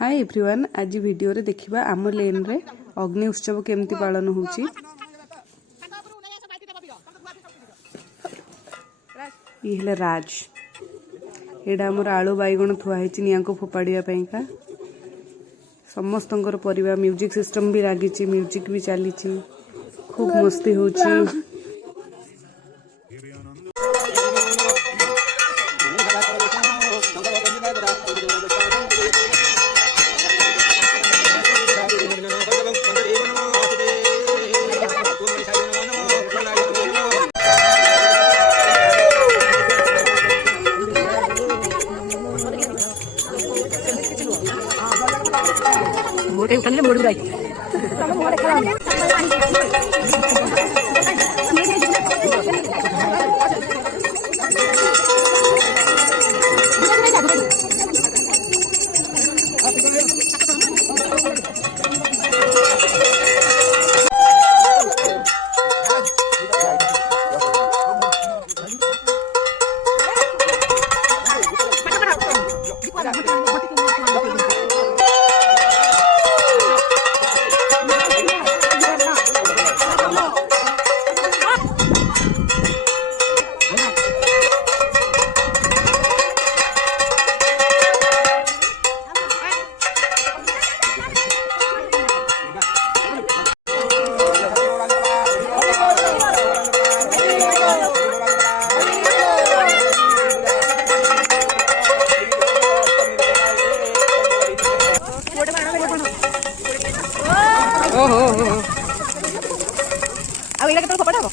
Hi everyone, आज video रे देखिबा आम लेन रे अग्नि उत्सव केमती पालन होउची। ये हला राज एडा हमर आलू बाइगण थुआ हेची निया को फोपाडिया पई का। समस्तंकर परिवार म्यूजिक सिस्टम भी लागिची, म्यूजिक भी चलीची, खूब मस्ती होउची। मोटे उठाने मोड़ बुराई आवेला के तो पकड़ा हो